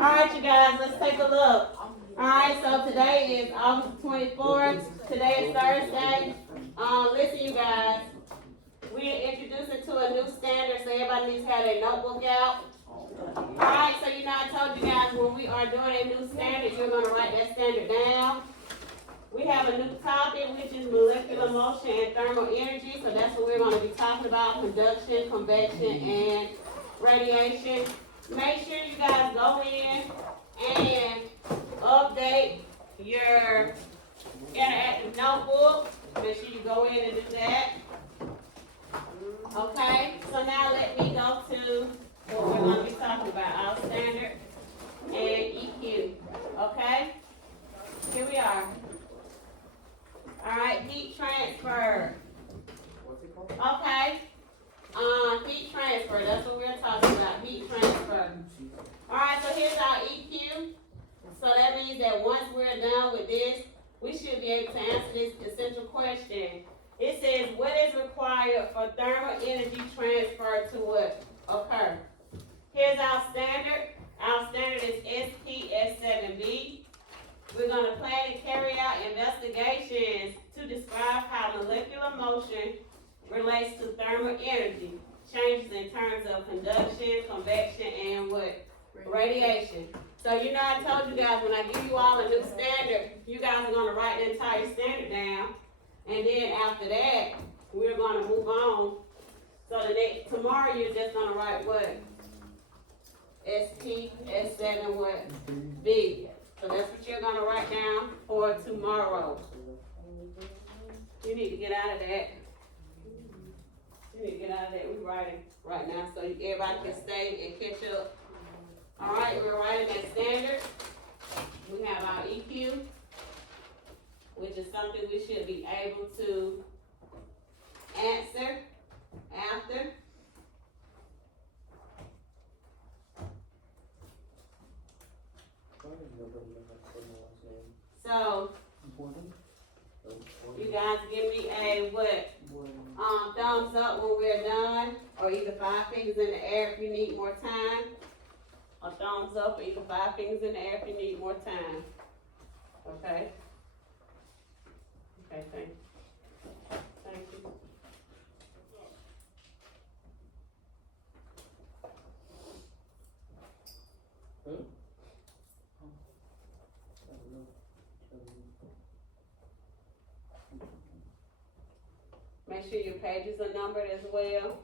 Alright, you guys, let's take a look. Alright, so today is August 24th. Today is Thursday. Listen, you guys, we're introducing to a new standard, so everybody needs to have their notebook out. Alright, so you know I told you guys when we are doing a new standard, you're going to write that standard down. We have a new topic, which is molecular motion and thermal energy. So that's what we're going to be talking about: conduction, convection, and radiation. Make sure you guys go in and update your interactive notebook. Make sure you go in and do that. Okay, so now let me go to what we're going to be talking about: our standard and EQ. Okay, here we are. Alright, heat transfer. Okay. Heat transfer, that's what we're talking about, heat transfer. Alright, so here's our EQ. So that means that once we're done with this, we should be able to answer this essential question. It says, what is required for thermal energy transfer to what occur? Here's our standard. Our standard is SPS7B. We're going to plan and carry out investigations to describe how molecular motion relates to thermal energy, changes in terms of conduction, convection, and what? Radiation. So you know I told you guys when I give you all a new standard, you guys are going to write the entire standard down. And then after that, we're going to move on. So tomorrow you're just going to write what? SPS7 what? B. So that's what you're going to write down for tomorrow. You need to get out of that. You need to get out of that. We're writing right now so everybody can stay and catch up. All right, we're writing that standard. We have our EQ, which is something we should be able to answer after. So, you guys give me a what? Thumbs up when we're done, or either 5 fingers in the air if you need more time, or thumbs up, or either 5 fingers in the air if you need more time. Okay? Okay, thank you. Thank you. Make sure your pages are numbered as well.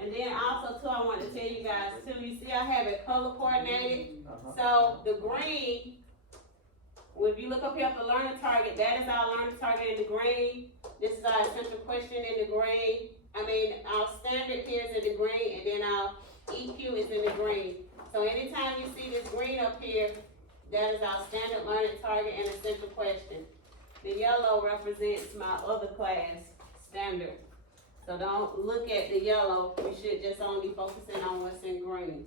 And then also too, I want to tell you guys too, you see I have it color coordinated. So the green, if you look up here for learner target, that is our learner target in the green. This is our essential question in the green. Our standard here is in the green, and then our EQ is in the green. So anytime you see this green up here, that is our standard learning target and essential question. The yellow represents my other class standard. So don't look at the yellow. You should just only be focusing on what's in green.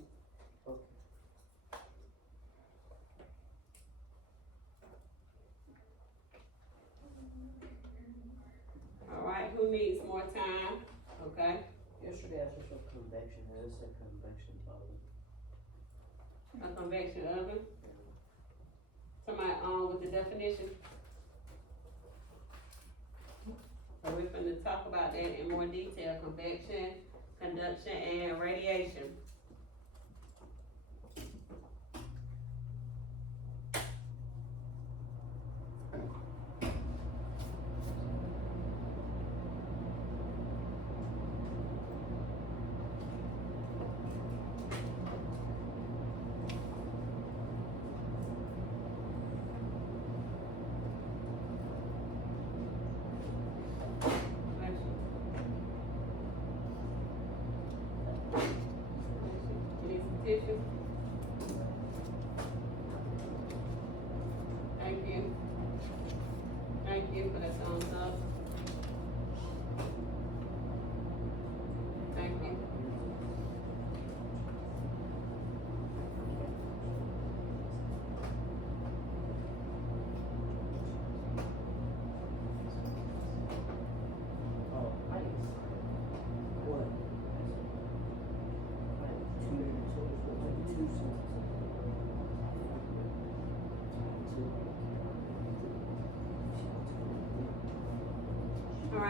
All right, who needs more time? Okay. Yesterday I took a convection. It is a convection oven. A convection oven? Somebody with the definition? So we're going to talk about that in more detail: convection, conduction, and radiation. Tissue. Thank you. Thank you for the thumbs up. Thank you.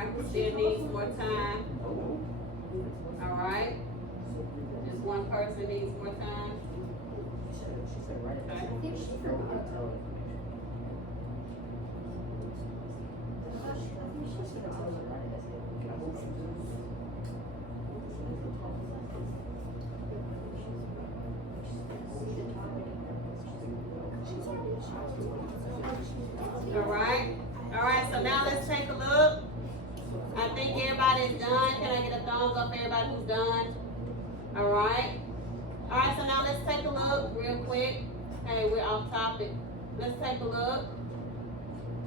Alright, who still needs more time? Alright. Just one person needs more time. She said right. Okay. I think she filled out tell information. I think she's gonna tell us right. I hope she does. Alright, so now let's take a look. I think everybody's done. Can I get a thumbs up for everybody who's done? Alright, so now let's take a look real quick. Hey, we're off topic. Let's take a look.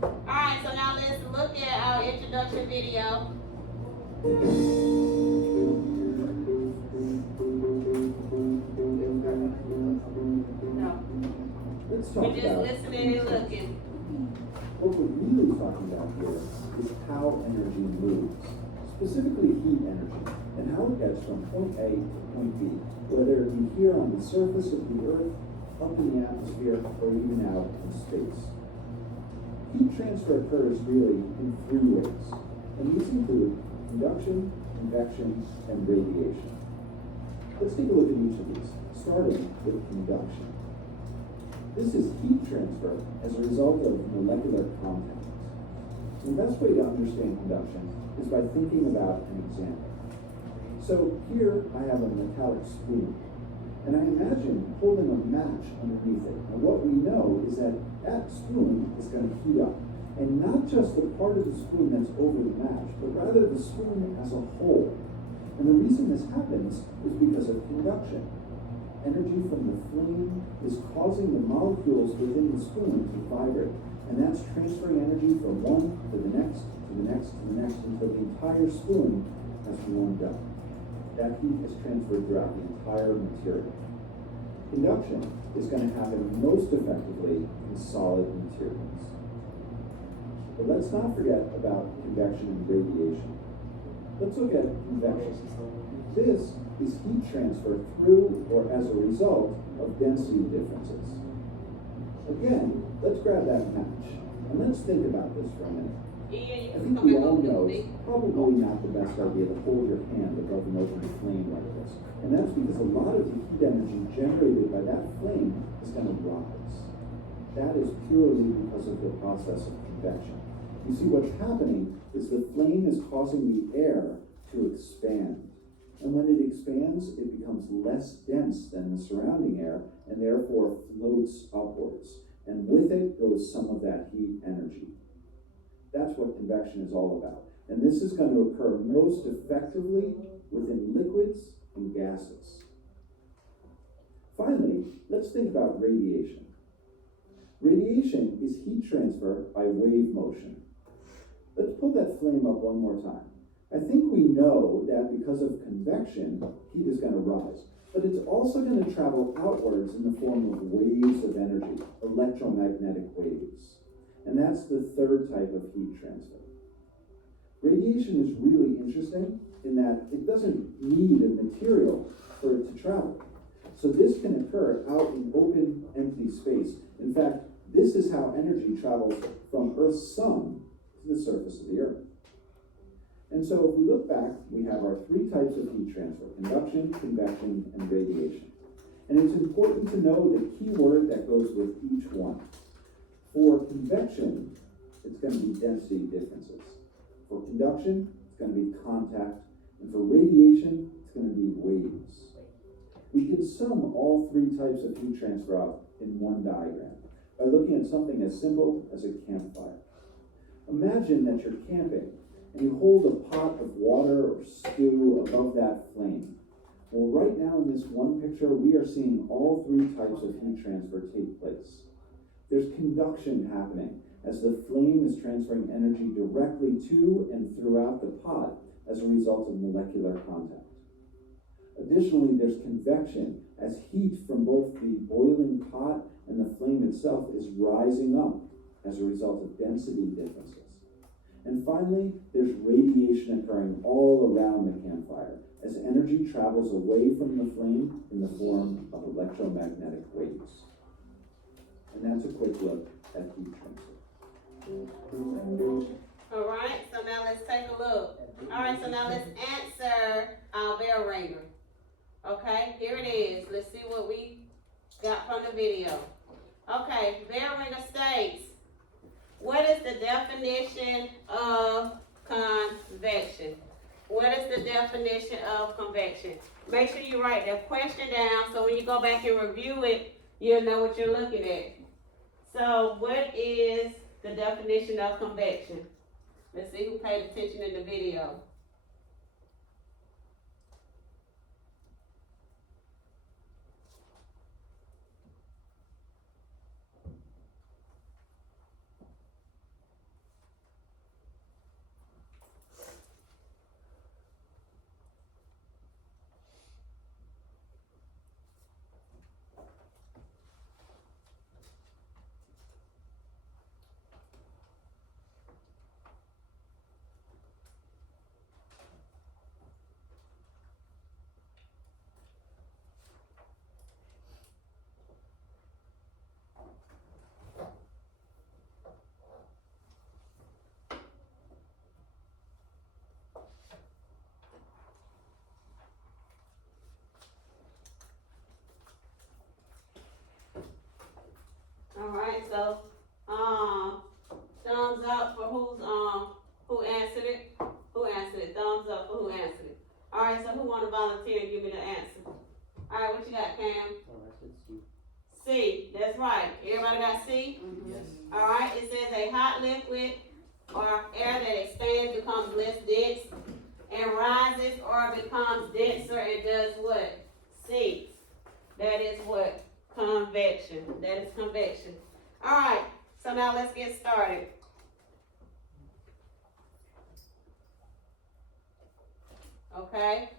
Alright, so now let's look at our introduction video. No. Let's talk We're just about listening and looking. what we're really talking about here is how energy moves, specifically heat energy, and how it gets from point A to point B, whether it be here on the surface of the Earth, up in the atmosphere, or even out in space. Heat transfer occurs really in three ways, and these include conduction, convection, and radiation. Let's take a look at each of these, starting with conduction. This is heat transfer as a result of molecular contacts. The best way to understand conduction is by thinking about an example. So here I have a metallic spoon, and I imagine holding a match underneath it. And what we know is that that spoon is going to heat up. And not just the part of the spoon that's over the match, but rather the spoon as a whole. And the reason this happens is because of conduction. Energy from the flame is causing the molecules within the spoon to vibrate. And that's transferring energy from one to the next, to the next, to the next, until the entire spoon has warmed up. That heat is transferred throughout the entire material. Conduction is going to happen most effectively in solid materials. But let's not forget about convection and radiation. Let's look at convection. This is heat transfer through or as a result of density differences. Again, let's grab that match and let's think about this for a minute. I think we all know it's probably not the best idea to hold your hand above an open flame like this. And that's because a lot of the heat energy generated by that flame is going to rise. That is purely because of the process of convection. You see, what's happening is the flame is causing the air to expand. And when it expands, it becomes less dense than the surrounding air and therefore floats upwards. And with it goes some of that heat energy. That's what convection is all about. And this is going to occur most effectively within liquids and gases. Finally, let's think about radiation. Radiation is heat transfer by wave motion. Let's pull that flame up one more time. I think we know that because of convection, heat is going to rise. But it's also going to travel outwards in the form of waves of energy, electromagnetic waves. And that's the third type of heat transfer. Radiation is really interesting in that it doesn't need a material for it to travel. So this can occur out in open, empty space. In fact, this is how energy travels from Earth's sun to the surface of the Earth. And so if we look back, we have our three types of heat transfer: conduction, convection, and radiation. And it's important to know the key word that goes with each one. For convection, it's going to be density differences. For conduction, it's going to be contact. And for radiation, it's going to be waves. We can sum all three types of heat transfer up in one diagram by looking at something as simple as a campfire. Imagine that you're camping and you hold a pot of water or stew above that flame. Well, right now in this one picture, we are seeing all three types of heat transfer take place. There's conduction happening as the flame is transferring energy directly to and throughout the pot as a result of molecular contact. Additionally, there's convection as heat from both the boiling pot and the flame itself is rising up as a result of density differences. And finally, there's radiation occurring all around the campfire as energy travels away from the flame in the form of electromagnetic waves. And that's a quick look at heat transfer. Alright, so so now let's take a look. Alright, so now let's answer our bell ringer. Okay, here it is. Let's see what we got from the video. Okay, bell ringer states, what is the definition of convection? What is the definition of convection? Make sure you write the question down so when you go back and review it, you'll know what you're looking at. So, what is the definition of convection? Let's see who paid attention in the video. Alright, so, thumbs up for who answered it? Who answered it? Thumbs up for who answered it. Alright, so who wanna volunteer and give me the answer? Alright, what you got, Cam? C, that's right. Everybody got C? Yes. Alright, it says a hot liquid or air that expands becomes less dense and rises or becomes denser and does what? Sinks. That is what? Convection. That is convection. Alright, so now let's get started. Okay?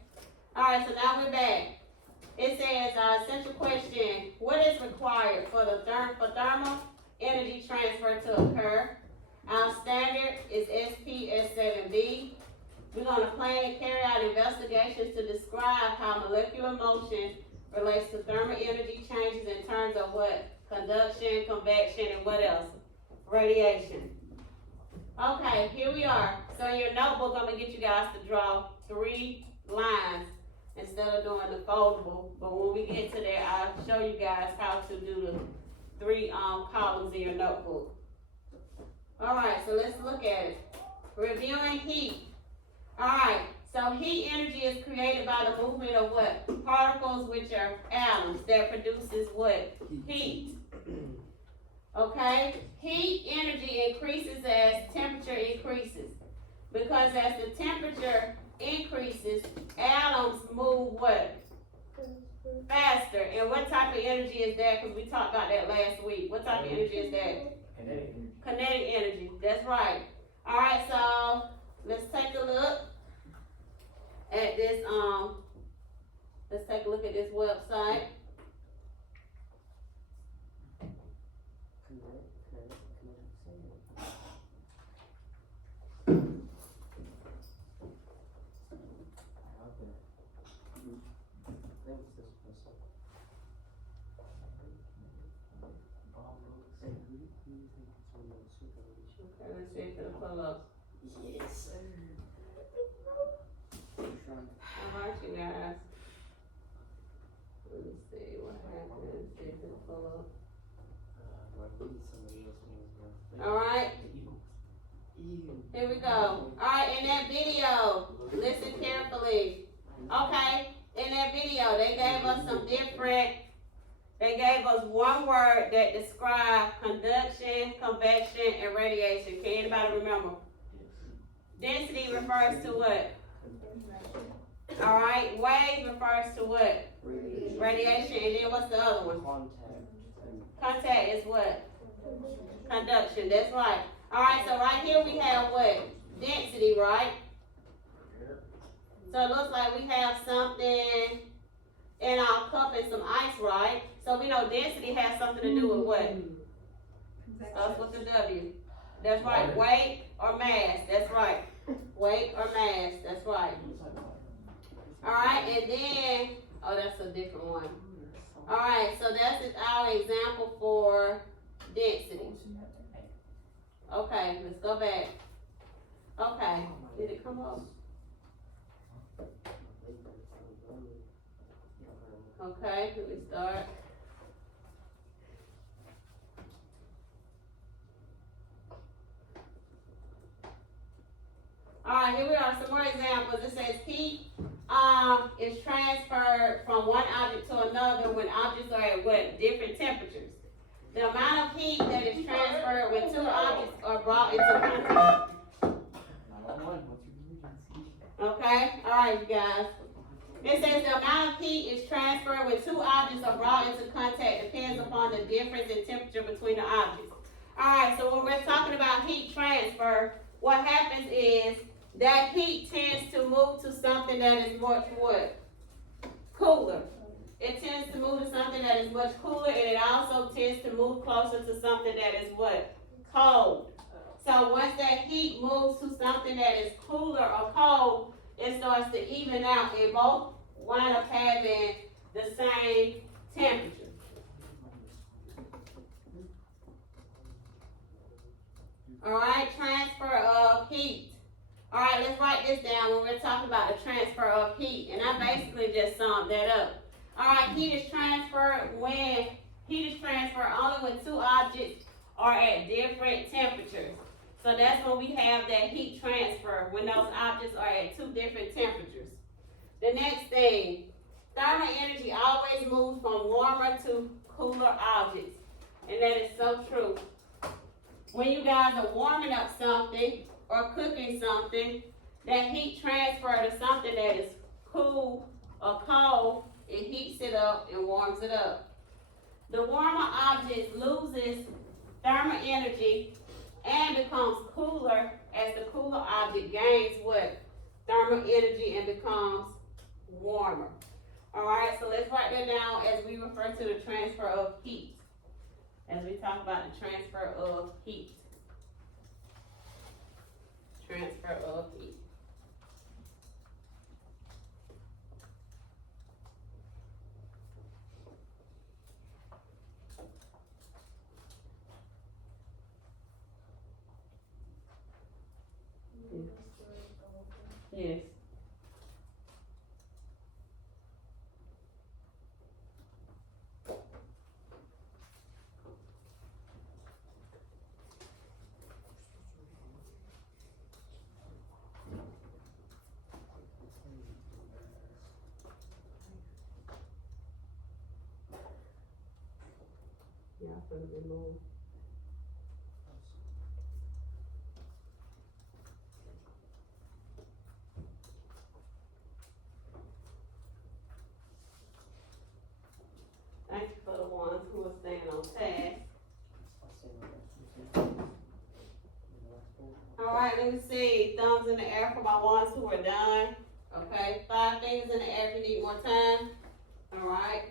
Alright, so now we're back. It says, essential question, what is required for thermal energy transfer to occur? Our standard is SPS7B. We're going to plan and carry out investigations to describe how molecular motion relates to thermal energy changes in terms of what? Conduction, convection, and what else? Radiation. Okay, here we are. So in your notebook, I'm going to get you guys to draw 3 lines instead of doing the foldable. But when we get to there, I'll show you guys how to do the 3 columns in your notebook. Alright, so let's look at it. Reviewing heat. Alright, so heat energy is created by the movement of what? Particles, which are atoms, that produces what? Heat. Okay? Heat energy increases as temperature increases. Because as the temperature increases, atoms move what? Faster. And what type of energy is that? Because we talked about that last week. What type of energy is that? Kinetic energy. Kinetic energy. That's right. Alright, so let's take a look at this, let's take a look at this website. Okay, let's see if it'll pull up. Yes, sir. Alright, you guys. Let me see what happens. See if it'll pull up. Alright. Here we go. Alright, in that video, listen carefully. Okay, in that video, they gave us they gave us one word that described conduction, convection, and radiation. Can anybody remember? Density refers to what? Alright, wave refers to what? Radiation, and then what's the other one? Contact is what? Conduction, that's right. Alright, so right here we have what? Density, right? So it looks like we have something in our cup and some ice, right? So we know density has something to do with what? Starts with the W. That's right. Weight or mass. That's right. Weight or mass. That's right. Alright, and then, oh, that's a different one. Alright, so that's our example for density. Okay, let's go back. Okay, did it come up? Okay, let me start. Alright, here we are, some more examples. It says heat is transferred from one object to another when objects are at what? Different temperatures. The amount of heat that is transferred when two objects are brought into contact. Okay, alright you guys. It says the amount of heat is transferred when two objects are brought into contact depends upon the difference in temperature between the objects. Alright, so when we're talking about heat transfer, what happens is that heat tends to move to something that is much what? Cooler. It tends to move to something that is much cooler, and it also tends to move closer to something that is what? Cold. So once that heat moves to something that is cooler or cold, it starts to even out and both wind up having the same temperature. Alright, transfer of heat. Alright, let's write this down when we're talking about the transfer of heat. And I basically just summed that up. Alright, heat is transferred only when two objects are at different temperatures. So that's when we have that heat transfer, when those objects are at two different temperatures. The next thing, thermal energy always moves from warmer to cooler objects. And that is so true. When you guys are warming up something or cooking something, that heat transfer to something that is cool or cold, it heats it up and warms it up. The warmer object loses thermal energy and becomes cooler as the cooler object gains what? Thermal energy and becomes warmer. Alright, so let's write that down as we refer to the transfer of heat. As we talk about the transfer of heat. Transfer of heat. Yes. Yeah, I put it in move. Thank you for the ones who are staying on task. Alright, let me see. Thumbs in the air for my ones who are done. Okay, 5 fingers in the air if you need more time. Alright.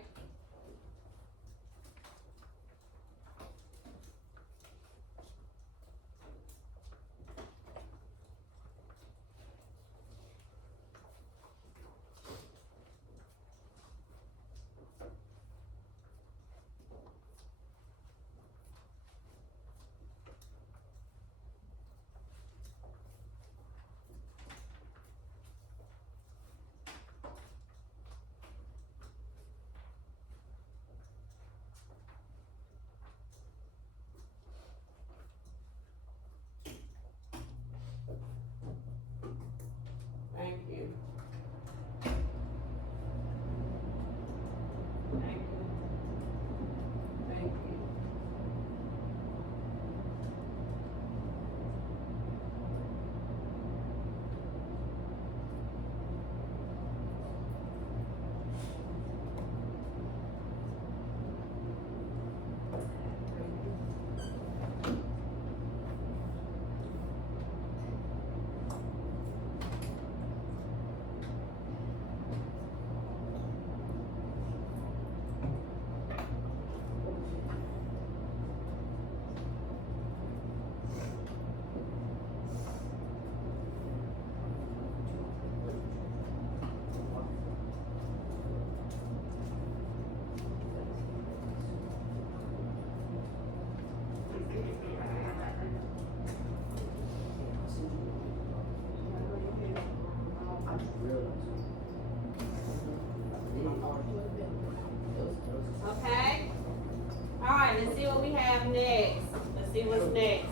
Let's see what's next.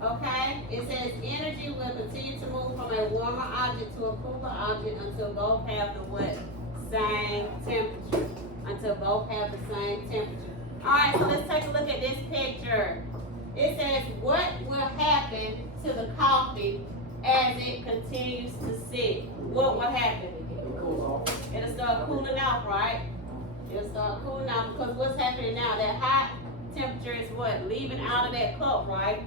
Okay, it says energy will continue to move from a warmer object to a cooler object until both have the what? Same temperature. Until both have the same temperature. Alright, so let's take a look at this picture. It says what will happen to the coffee as it continues to sit? What will happen? It'll start cooling off, right? It'll start cooling off because what's happening now? That hot temperature is what? Leaving out of that cup, right?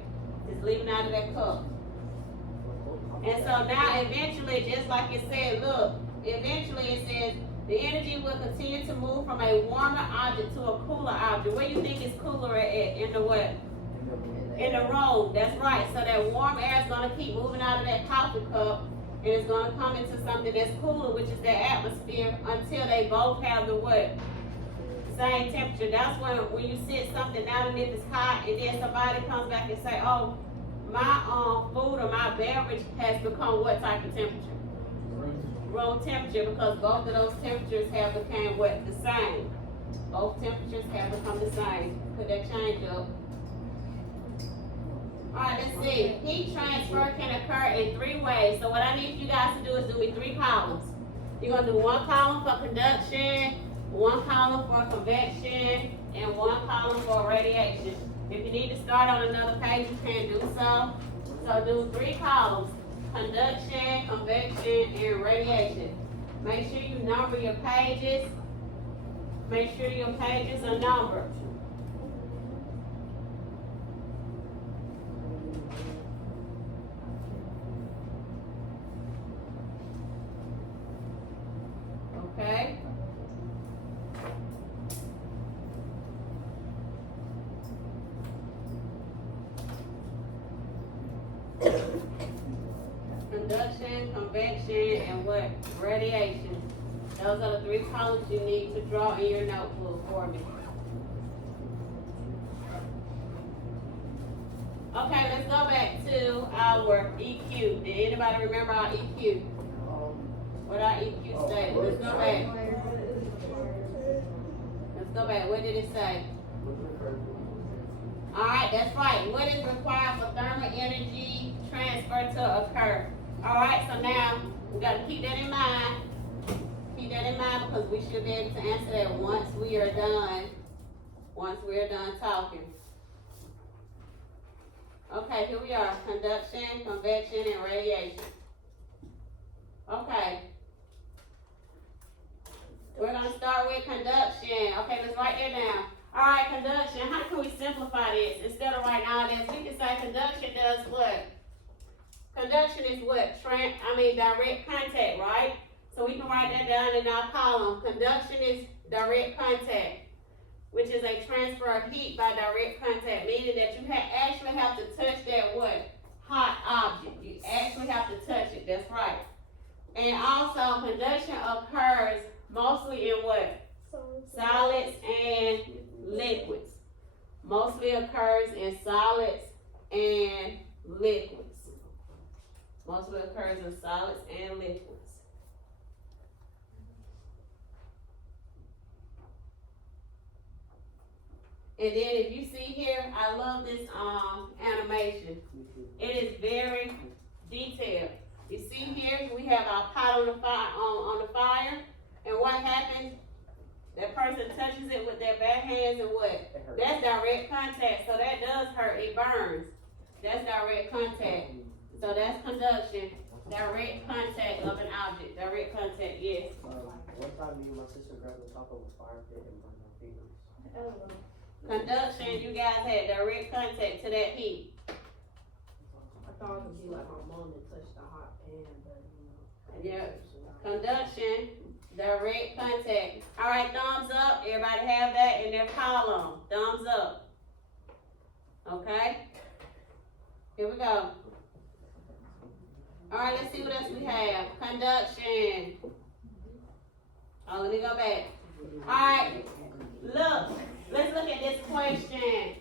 It's leaving out of that cup. And so now eventually, just like it said, look, eventually it says the energy will continue to move from a warmer object to a cooler object. Where do you think is cooler at? In the what? In the room. That's right. So that warm air is going to keep moving out of that coffee cup and it's going to come into something that's cooler, which is the atmosphere, until they both have the what? Same temperature. That's when you sit something down and if it's hot and then somebody comes back and say, oh, my food or my beverage has become what type of temperature? Room temperature, because both of those temperatures have become what? The same. Both temperatures have become the same. Could that change up? Alright, let's see. Heat transfer can occur in 3 ways. So what I need you guys to do is do me 3 columns. You're going to do 1 column for conduction, 1 column for convection, and 1 column for radiation. If you need to start on another page, you can do so. So do 3 columns: conduction, convection, and radiation. Make sure you number your pages. Make sure your pages are numbered. Okay. Conduction, convection, and what? Radiation. Those are the 3 columns you need to draw in your notebook for me. Okay, let's go back to our EQ. Did anybody remember our EQ? What our EQ stated? Let's go back. Let's go back. What did it say? Alright, that's right. What is required for thermal energy transfer to occur? Alright, so now we got to keep that in mind. Keep that in mind because we should be able to answer that once we are done. Once we are done talking. Okay, here we are. Conduction, convection, and radiation. Okay. We're going to start with conduction. Okay, let's write that down. Alright, conduction. How can we simplify this? Instead of writing all this, we can say conduction does what? Conduction is what? Direct contact, right? So we can write that down in our column. Conduction is direct contact, which is a transfer of heat by direct contact, meaning that you actually have to touch that what? Hot object. You actually have to touch it. That's right. And also, conduction occurs mostly in what? Solids and liquids. Mostly occurs in solids and liquids. Mostly occurs in solids and liquids. And then if you see here, I love this animation. It is very detailed. You see here, we have our pot on the fire, and what happens? That person touches it with their bare hands and what? That's direct contact, so that does hurt, it burns. That's direct contact. So that's conduction, direct contact of an object, direct contact, yes. One time me and my sister grabbed the top of a fire pit and burned our fingers. Conduction, you guys had direct contact to that heat. I thought it would be like my mom that touched the hot pan, but Yeah. Conduction, direct contact. Alright, thumbs up. Everybody have that in their column. Thumbs up. Okay? Here we go. Alright, let's see what else we have. Conduction. Oh, let me go back. Alright, look. Let's look at this question.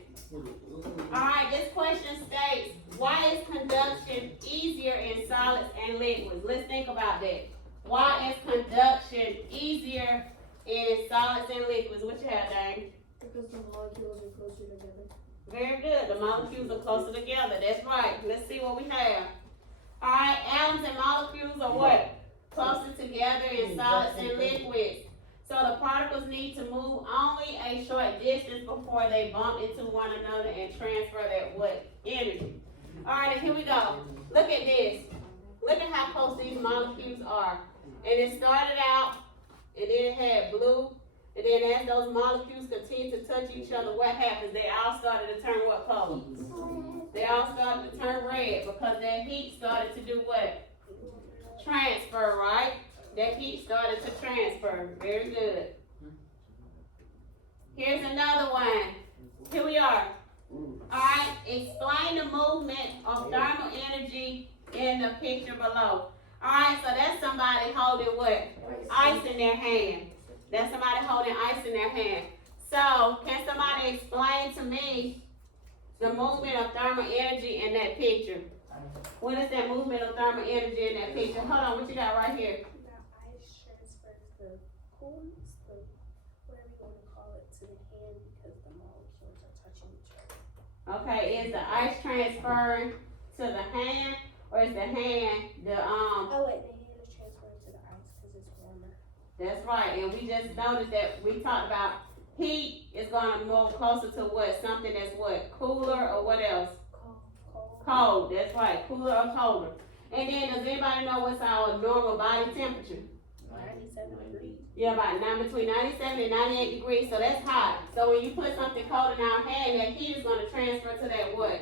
Alright, this question states, why is conduction easier in solids and liquids? Let's think about that. Why is conduction easier in solids and liquids? What you have, Dane? because the molecules are closer together. Very good. The molecules are closer together. That's right. Let's see what we have. Alright, atoms and molecules are what? Closer together in solids and liquids. So the particles need to move only a short distance before they bump into one another and transfer that what? Energy. Alright, and here we go. Look at this. Look at how close these molecules are. And it started out, and then it had blue. And then as those molecules continue to touch each other, what happens? They all started to turn what color? They all started to turn red because that heat started to do what? Transfer, right? That heat started to transfer. Very good. Here's another one. Here we are. Alright, explain the movement of thermal energy in the picture below. Alright, so that's somebody holding what? Ice in their hand. That's somebody holding ice in their hand. So, can somebody explain to me the movement of thermal energy in that picture? What is that movement of thermal energy in that picture? Hold on, what you got right here? The ice transfers the coolness, whatever you want to call it, to the hand because the molecules are touching each other. Okay, is the ice transferring to the hand, or is the hand Oh wait, the hand is transferring to the ice because it's warmer. That's right, and we just noticed that we talked about heat is gonna move closer to what? Something that's what? Cooler or what else? Cold, that's right, cooler or colder. And then does anybody know what's our normal body temperature? 97 degrees. Yeah, between 97 and 98 degrees, so that's hot. So when you put something cold in our hand, that heat is gonna transfer to that what?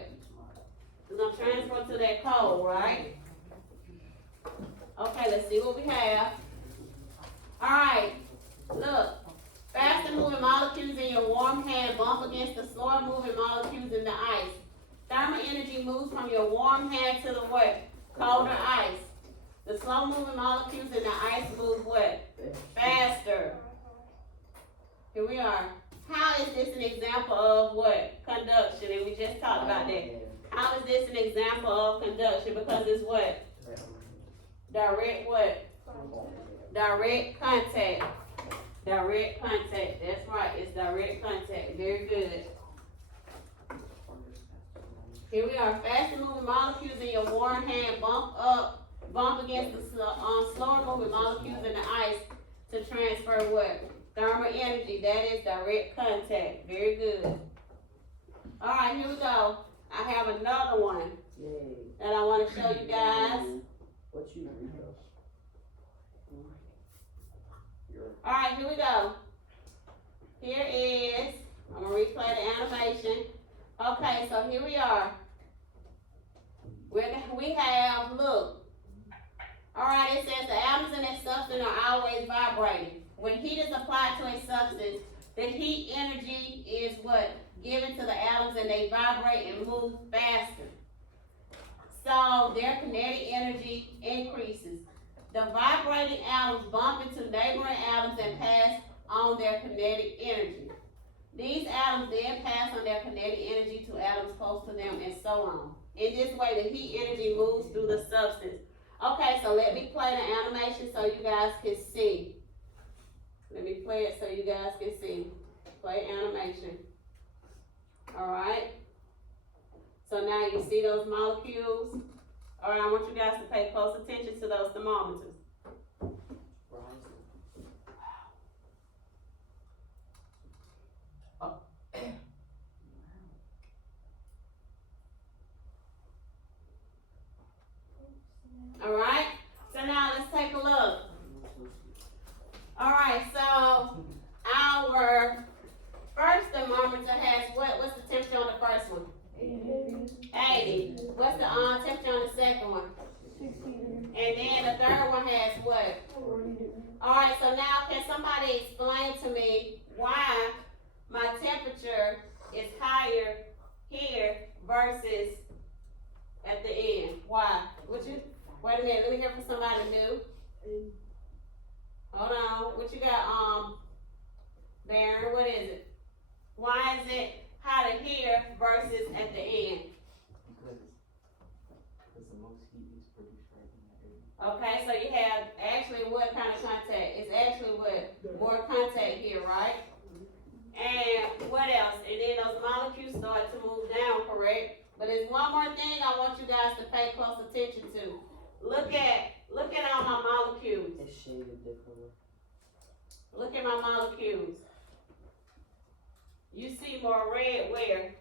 It's gonna transfer to that cold, right? Okay, let's see what we have. Alright, look. Faster moving molecules in your warm hand bump against the slower moving molecules in the ice. Thermal energy moves from your warm hand to the what? Colder ice. The slow moving molecules in the ice move what? Faster. Here we are. How is this an example of what? Conduction, and we just talked about that. How is this an example of conduction? Because it's what? Direct what? Direct contact. Direct contact. That's right. It's direct contact. Very good. Here we are. Faster moving molecules in your warm hand bump against the slower moving molecules in the ice to transfer what? Thermal energy. That is direct contact. Very good. Alright, here we go. I have another one that I want to show you guys. What you read though? Alright, here we go. Here is, I'm going to replay the animation. Okay, so here we are. We have, look. Alright, it says the atoms in that substance are always vibrating. When heat is applied to a substance, the heat energy is what? Given to the atoms and they vibrate and move faster. So their kinetic energy increases. The vibrating atoms bump into neighboring atoms and pass on their kinetic energy. These atoms then pass on their kinetic energy to atoms close to them and so on. In this way, the heat energy moves through the substance. Okay, so let me play the animation so you guys can see. Let me play it so you guys can see. Play animation. Alright. So now you see those molecules. Alright, I want you guys to pay close attention to those thermometers. Alright, so now let's take a look. Alright, so our first thermometer has what? What's the temperature on the first one? 80. What's the temperature on the second one? 16. And then the third one has what? Alright, so now can somebody explain to me why my temperature is higher here versus at the end? Why? Would you? Wait a minute, let me hear from somebody new. Hold on, what you got, Baron, what is it? Why is it hotter here versus at the end? Because the most heat is produced right in that area. Okay, so you have actually what kind of contact? It's actually what? More contact here, right? And what else? And then those molecules start to move down, correct? But there's one more thing I want you guys to pay close attention to. Look at all my molecules. It's shaded differently. Look at my molecules. You see more red where?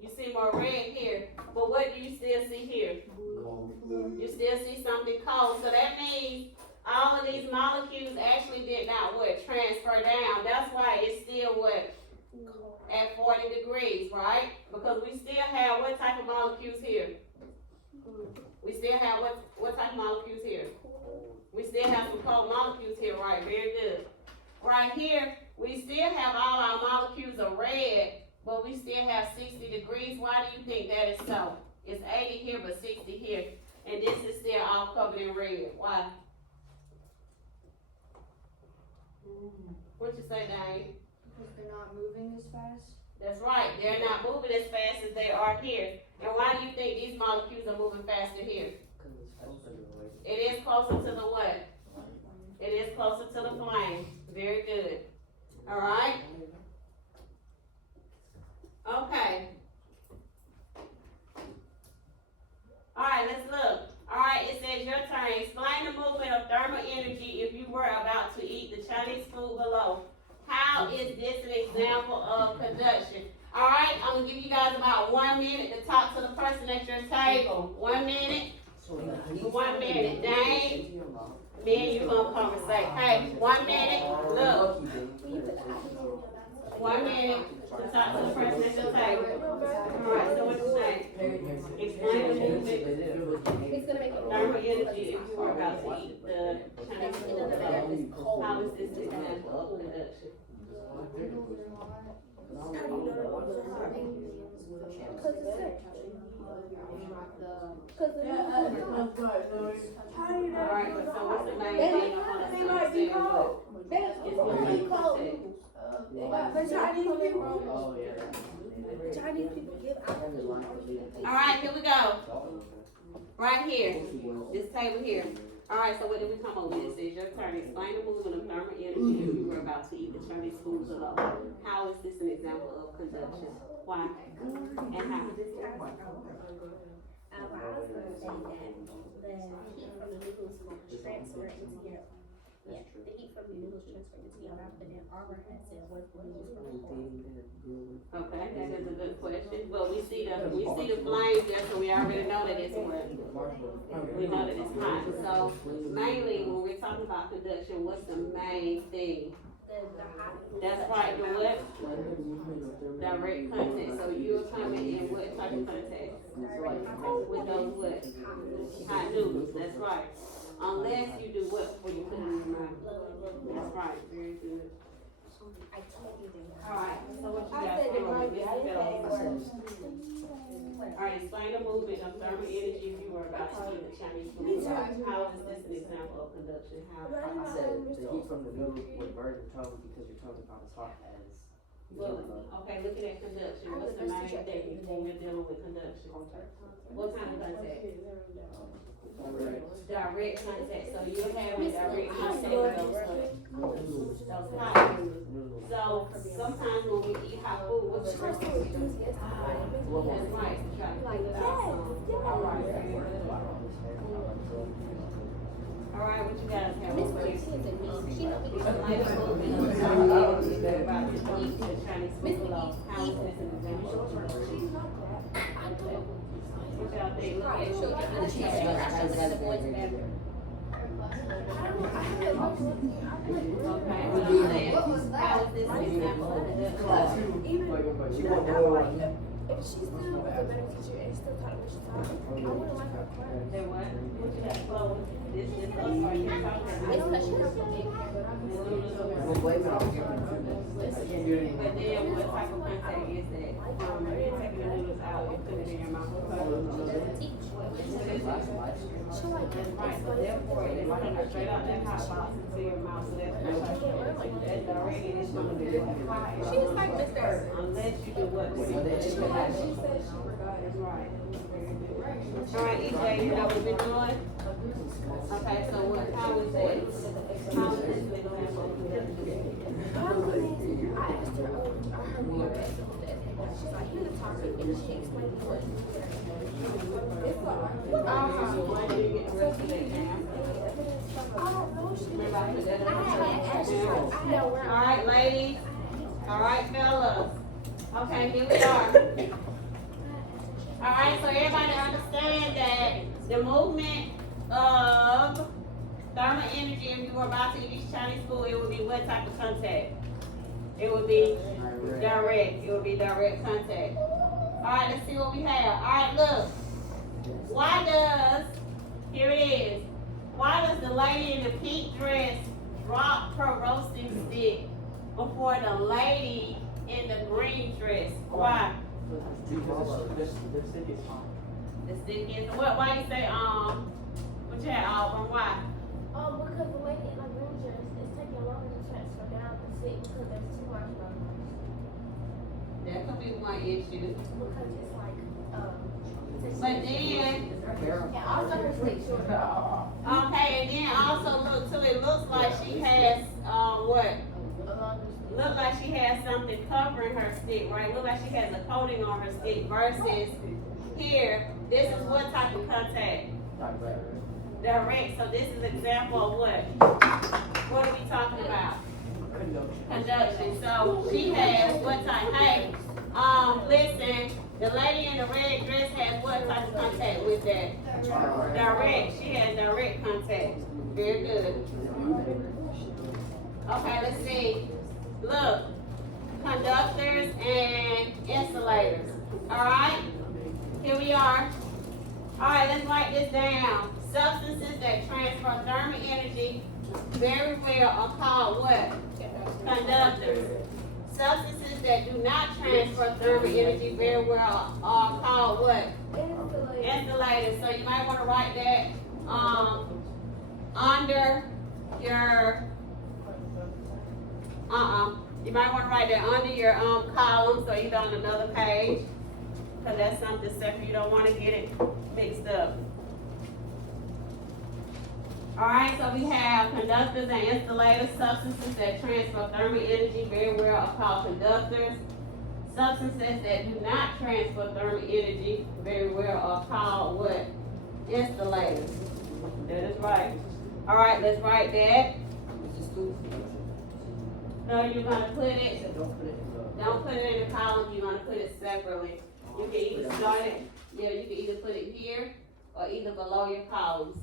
You see more red here. But what do you still see here? You still see something cold. So that means all of these molecules actually did not what? Transfer down. That's why it's still what? At 40 degrees, right? Because we still have what type of molecules here? We still have what type of molecules here? We still have some cold molecules here, right? Very good. Right here, we still have all our molecules are red, but we still have 60 degrees. Why do you think that is so? It's 80 here, but 60 here. And this is still all covered in red. Why? What you say, Diane? Because they're not moving as fast. That's right. They're not moving as fast as they are here. And why do you think these molecules are moving faster here? Because it's closer to the way. It is closer to the what? It is closer to the flame. Very good. All right. Okay. All right, let's look. All right, it says your turn. Explain the movement of thermal energy if you were about to eat the Chinese food below. How is this an example of conduction? All right, I'm gonna give you guys about 1 minute to talk to the person at your table. 1 minute. 1 minute. Dang. Me and you gonna conversate. Hey, 1 minute. Look. 1 minute to talk to the person at your table. All right, so what you say? Explain the movement. It's gonna make it Thermal energy if you were about to eat the Chinese food below. How is this an example of conduction? Alright, so what's the main thing I want us to understand? Chinese people give out. Alright, here we go. Right here, this table here. Alright, so what did we come up with? It says your turn. Explain the movement of thermal energy if you were about to eat the Chinese food below. How is this an example of conduction? Why? And how? I was gonna say that the heat from the noodles will transfer into your, the heat from the noodles transfer into your mouth, but then Arbor has said what the noodles from the Okay, that is a good question. Well, we see the flames there, so we already know that it's what? We know that it's hot. So mainly when we're talking about conduction, what's the main thing? That's right, the what? Direct contact. So you're coming in what type of contact? With those what? Hot noodles, that's right. Unless you do what before you put it in your mouth. That's right, very good. I told you that. Alright, so what you got for me? Alright, explain the movement of thermal energy if you were about to eat the Chinese food. How is this an example of conduction? How? I said the heat from the noodle would burn your tongue because your tongue is not as hot as Well, okay, looking at conduction, what's the main thing when we're dealing with conduction? What kind of contact? Direct contact, so you're having direct contact with those hot noodles. So sometimes when we eat hot food, what's the first thing we do? That's right, to try to cool it out some. Alright, what you guys have over here? Explain the movement of thermal energy if you're about to eat the Chinese food below. How is this an example? What y'all think? Look at okay, how is this an example of conduction? If she's still a better teacher and still taught what she's taught, I wouldn't like her class. Say what? What you got close? This is us right here talking. It's because she has a big hair, but I'm We'll blame it on you. I can't do anything. But then what type of contact is that? You're taking the noodles out and putting it in your mouth. teach. That's right, so therefore it's coming straight out that hot box into your mouth, so that's direct and it's gonna be hot. She's like Mr. Unless you do what? She said she forgot. That's right. Alright, EJ, you know what we're doing? Okay, so what, how is that? How is this an example? I asked her, I heard one of that, she's like, here's a topic, and she explained to us. So why did you get the rest of that down? I don't know, she Remember I put that I on? had asked her, I know where. Alright, ladies. Alright, fellas. Okay, here we are. Alright, so everybody understand that the movement of thermal energy, if you were about to eat Chinese food, it would be what type of contact? It would be direct. It would be direct contact. Alright, let's see what we have. Alright, look. Why does, here it is, why does the lady in the pink dress drop her roasting stick before the lady in the green dress? Why? The stick is fine. The stick is, why you say, what you had, Auburn, why? Because the lady in the green dress is taking longer to transfer down the stick because there's too much marshmallows. That could be one issue. Because it's like, But then, and also her sleep shorter. okay, and then also look too, it looks like she has, what? Look like she has something covering her stick, right? Look like she has a coating on her stick versus here, this is what type of contact? Direct, so this is example of what? What are we talking about? Conduction. So she has what type? Hey, listen, the lady in the red dress has what type of contact with that? Direct. She has direct contact. Very good. Okay, let's see. Look, conductors and insulators. Alright? Here we are. Alright, let's write this down. Substances that transfer thermal energy very well are called what? Conductors. Substances that do not transfer thermal energy very well are called what? Insulators. So you might want to write that under your you might want to write that under your column, so either on another page, because that's something separate. You don't want to get it mixed up. Alright, so we have conductors and insulators. Substances that transfer thermal energy very well are called conductors. Substances that do not transfer thermal energy very well are called what? Insulators. That is right. Alright, let's write that. No, you're gonna put it, don't put it in the column, you're gonna put it separately. You can either start it, yeah, you can either put it here or either below your columns.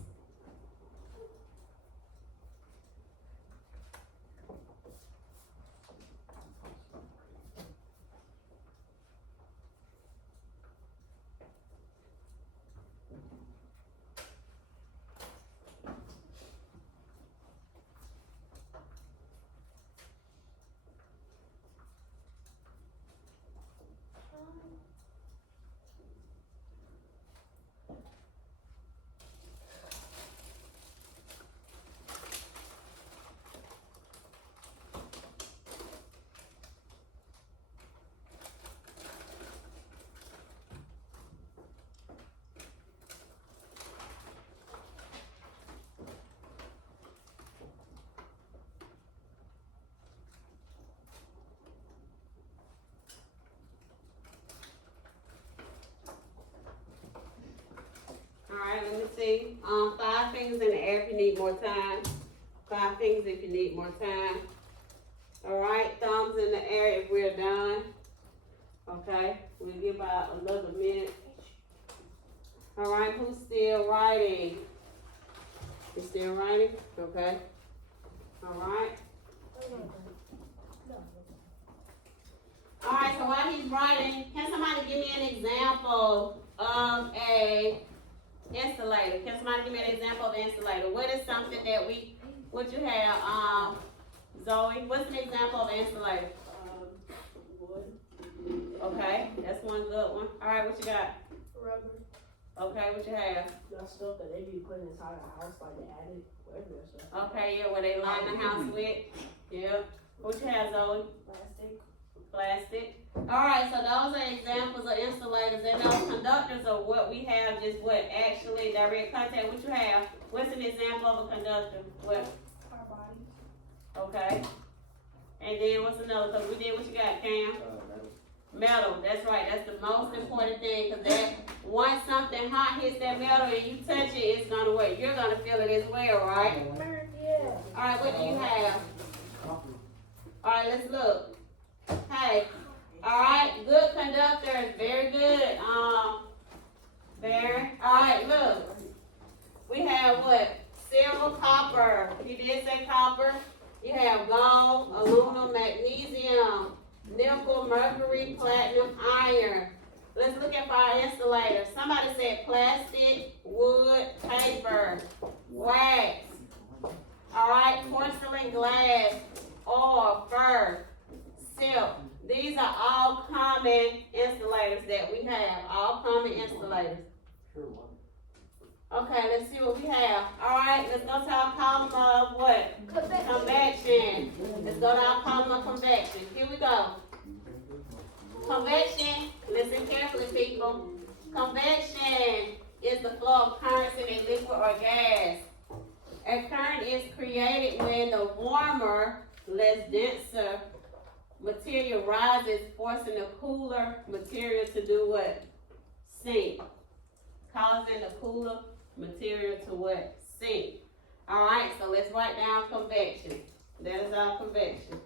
Alright, let me see. 5 fingers in the air if you need more time. 5 fingers if you need more time. Alright, thumbs in the air if we're done. Okay, we'll give about another minute. Alright, who's still writing? You still writing? Okay. Alright. Alright, so while he's writing, can somebody give me an example of a insulator? Can somebody give me an example of an insulator? What is something that what you have, Zoe? What's an example of an insulator? Wood. Okay, that's one good one. Alright, what you got? Rubber. Okay, what you have? That stuff that they be putting inside a house, like the attic, whatever that stuff. Okay, yeah, where they line the house with. Yeah. What you have, Zoe? Plastic. Plastic. Alright, so those are examples of insulators, and those conductors are what we have, just what actually direct contact, what you have. What's an example of a conductor? What? Our bodies. Okay. And then what's another? Cause we did what you got, Cam? Metal, that's right, that's the most important thing, cause that, once something hot hits that metal and you touch it, it's gonna work. You're gonna feel it as well, right? Yeah. Alright, what do you have? Alright, let's look. Hey, alright, good conductors, very good. Alright, look. We have what? Silver, copper. You did say copper. You have gold, aluminum, magnesium, nickel, mercury, platinum, iron. Let's look at our insulators. Somebody said plastic, wood, paper, wax. Alright, porcelain, glass, oil, fur, silk. These are all common insulators that we have. All common insulators. Okay, let's see what we have. Alright, let's go to our column of what? Convection. Let's go to our column of convection. Here we go. Convection, listen carefully, people. Convection is the flow of currents in a liquid or gas. A current is created when the warmer, less denser material rises, forcing the cooler material to do what? Sink. Causing the cooler material to what? Sink. Alright, so let's write down convection. That is our convection.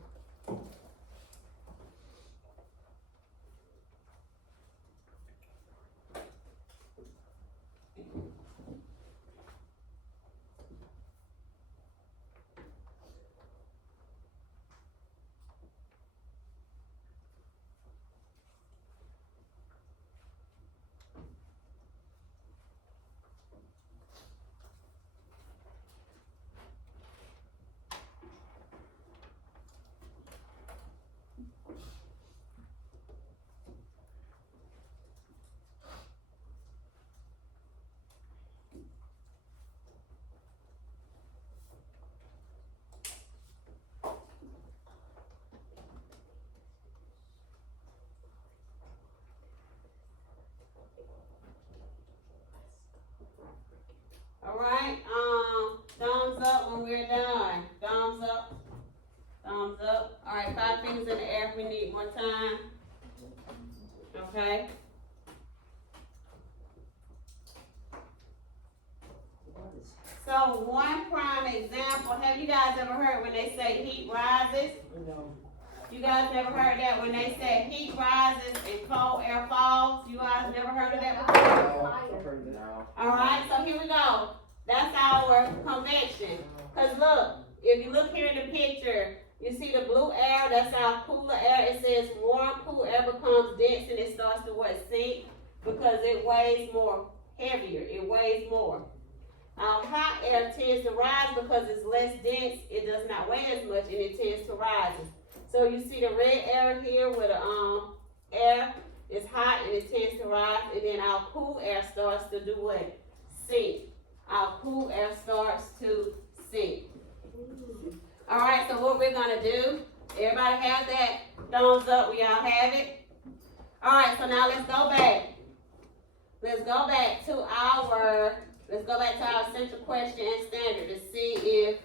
Alright, thumbs up when we're done. Thumbs up. Thumbs up. Alright, 5 fingers in the air if we need more time. Okay. So one prime example, have you guys ever heard when they say heat rises? No. You guys never heard that when they say heat rises and cold air falls? You guys never heard of that before? Alright, so here we go. That's our convection. Cause look, if you look here in the picture, you see the blue air, that's our cooler air. It says warm, cool air becomes dense and it starts to what? Sink, because it weighs more, heavier, it weighs more. Hot air tends to rise because it's less dense, it does not weigh as much and it tends to rise. So you see the red air here where the air is hot and it tends to rise, and then our cool air starts to do what? Sink. Our cool air starts to sink. Alright, so what we're gonna do, everybody have that thumbs up, we all have it? Alright, so now let's go back. Let's go back to our essential question and standard to see if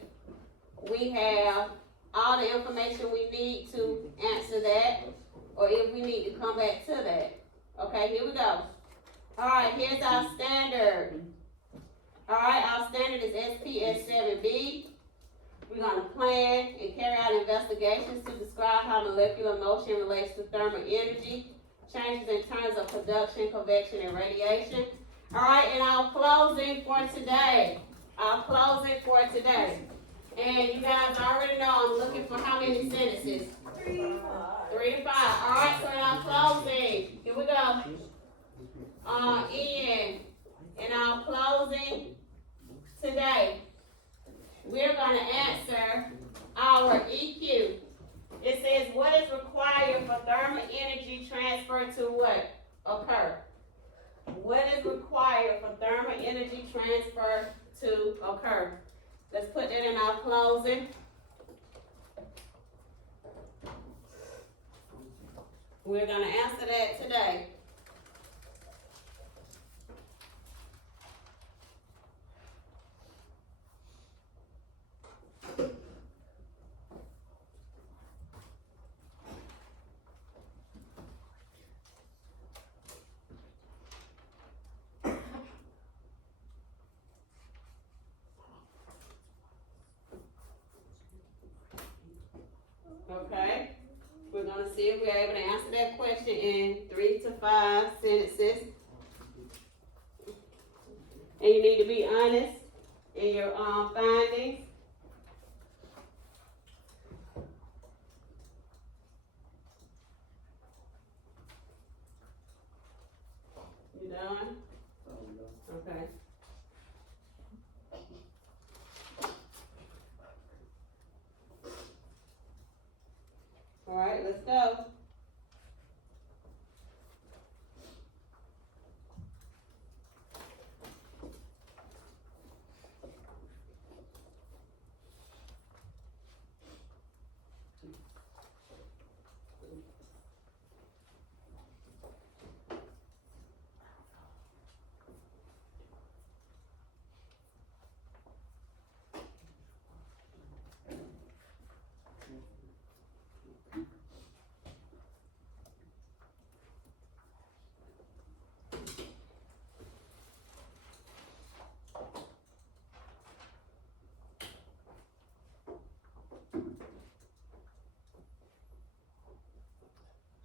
we have all the information we need to answer that, or if we need to come back to that. Okay, here we go. Alright, here's our standard. Alright, our standard is SPS 7B. We're going to plan and carry out investigations to describe how molecular motion relates to thermal energy, changes in terms of production, convection, and radiation. Alright, and our closing for today. And you guys already know I'm looking for how many sentences? 3 to 5. Alright, so in our closing, here we go. In our closing today, we're going to answer our EQ. It says, what is required for thermal energy transfer to what? Occur. What is required for thermal energy transfer to occur? Let's put that in our closing. We're gonna answer that today. Okay, we're gonna see if we're able to answer that question in 3 to 5 sentences. And you need to be honest in your findings. You done? Okay. All right, let's go.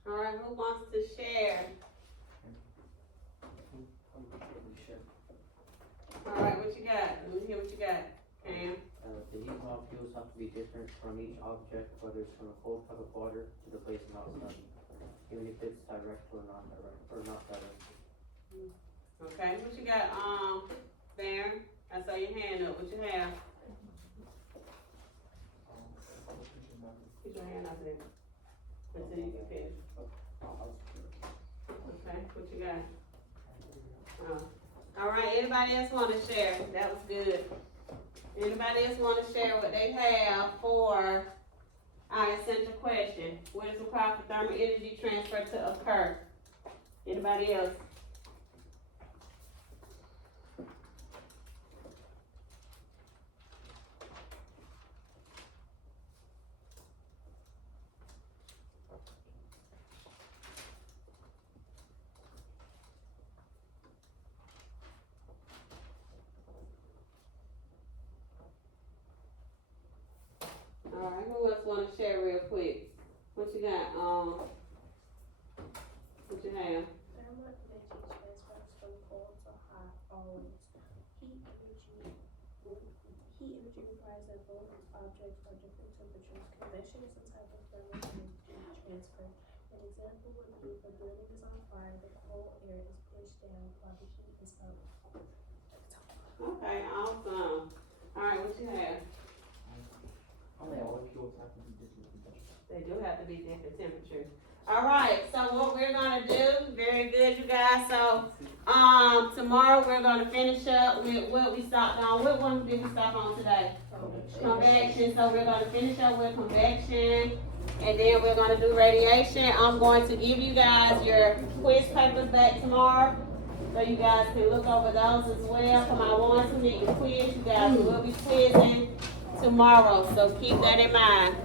All right, who wants to share? All right, what you got? Let me hear what you got, Cam. The heat molecules have to be different from each object, whether it's from a cold tub of water to the place outside, even if it's direct or not direct. Okay, what you got, Baron? I saw your hand up. What you have? Put your hand up there until you can finish. Okay, what you got? All right, anybody else want to share? That was good. Anybody else want to share what they have for our essential question? What is required for thermal energy transfer to occur? Anybody else? All right, who else want to share real quick? What you got? What you have? Thermal energy transfers from cold to hot always. Heat energy requires that both objects are different temperatures. Convection is some type of thermal energy transfer. An example would be if a building is on fire, the cold air is pushed down while the heat is up. Okay, awesome. All right, what you have? Only molecules have to be different temperatures. They do have to be different temperatures. All right, so what we're gonna do, very good, you guys. So, tomorrow we're gonna finish up with what we stopped on. What one did we stop on today? Convection. So we're gonna finish up with convection, and then we're gonna do radiation. I'm going to give you guys your quiz papers back tomorrow, so you guys can look over those as well. For my ones who need to quiz, you guys will be quizzing tomorrow, so keep that in mind.